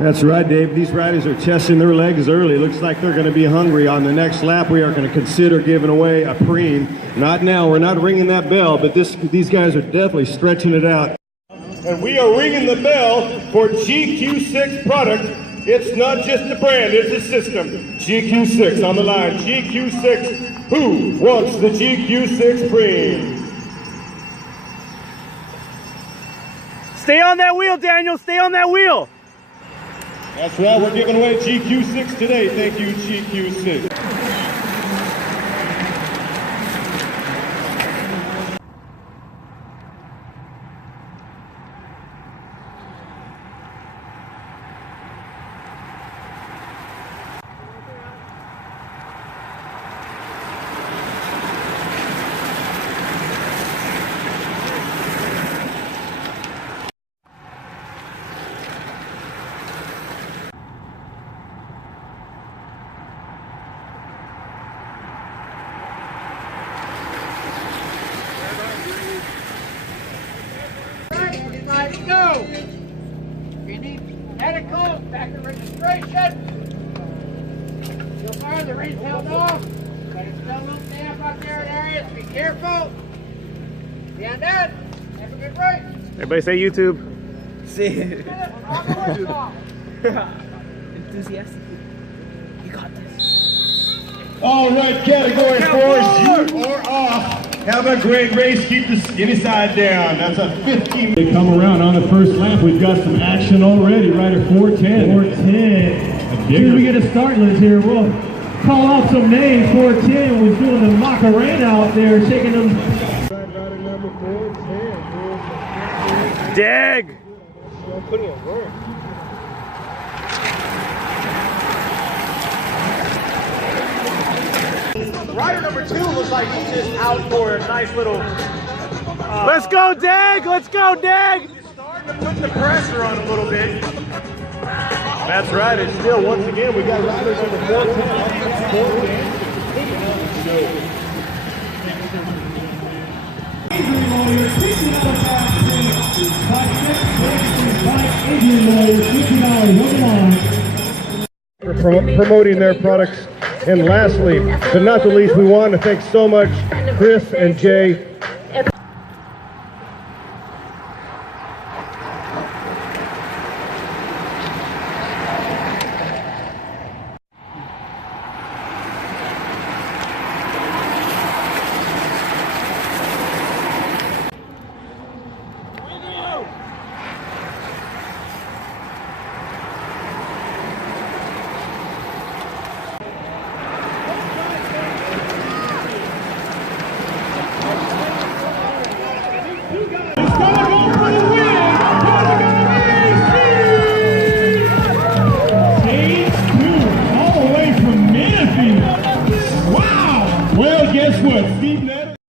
That's right, Dave. These riders are testing their legs early. Looks like they're going to be hungry. On the next lap, we are going to consider giving away a preen. Not now. We're not ringing that bell, but these guys are definitely stretching it out. And we are ringing the bell for GQ6 product. It's not just a brand, it's a system. GQ6 on the line. GQ6. Who wants the GQ6 preen? Stay on that wheel, Daniel. Stay on that wheel. That's right, we're giving away GQ6 today. Thank you, GQ6. Go! You need medical, back to registration. So far, the race held off, but it's still a little damp out there in areas. Be careful. Stand up. Have a good race. Everybody say YouTube. See. YouTube. Enthusiastic. You got this. All right, category 4, you are off. Have a great race. Keep the skinny side down. That's a 15. They come around on the first lap. We've got some action already. Rider 410. 410. As soon as we get a start list here, we'll call out some names. 410 was doing the Macarena out there, shaking them. Rider number 410. Dag. Putting it work. Rider number 2 looks like he's just out for a nice little... let's go, Dag! Let's go, Dag! Starting to put the pressure on a little bit. That's right. It's still, once again, we got riders on the 410. For promoting their products. And lastly, but not the least, we want to thank so much Chris and Jay